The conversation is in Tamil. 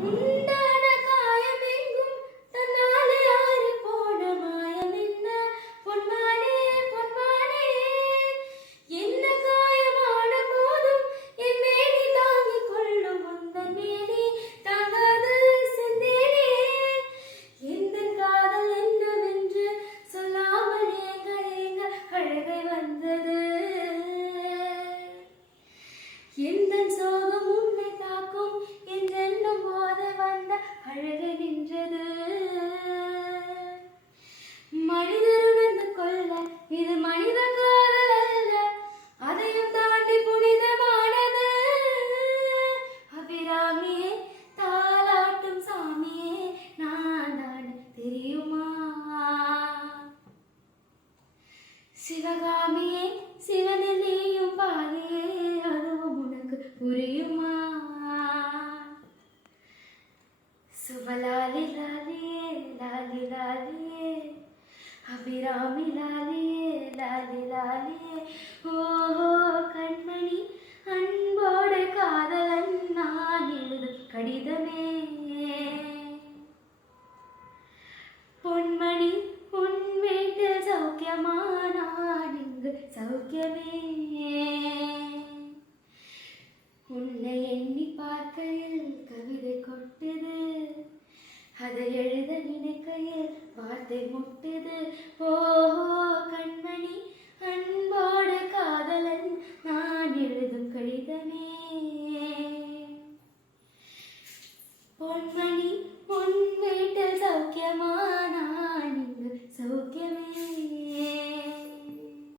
உண்டான காயமெங்கும் தன்னாலே ஆறி போன மாயம் என்ன பொன்மானே பொன்மானே என்ன காயமான போதும் என் மேனி தாங்கிக் கொள்ளும் உந்தன் மேனி தாங்காது செந்தேனே எந்தன் காதல் என்னவென்று சொல்லாமல் ஏங்க ஏங்க அழுகை வந்தது எந்தன் சோகம் உன்னை தாக்கும் என்றென்னும் போது வந்த அழுகை நின்றது மனிதர் உணர்ந்து கொள்ள இது மனித காதல் அல்ல அதையும் தாண்டி புனிதமானது அபிராமியே தாலாட்டும் சாமியே நான் தான் தெரியுமா சிவகாமியே சிவனில் நீயும் பாதியே அதுவும் உனக்கு புரியுமா சுபலாலி லாலியே லாலி லாலியே அபிராமி லாலியே லாலி லாலியே ஓஹோ கண்மணி அன்போடு காதலன் நான் எழுதும் கடிதமே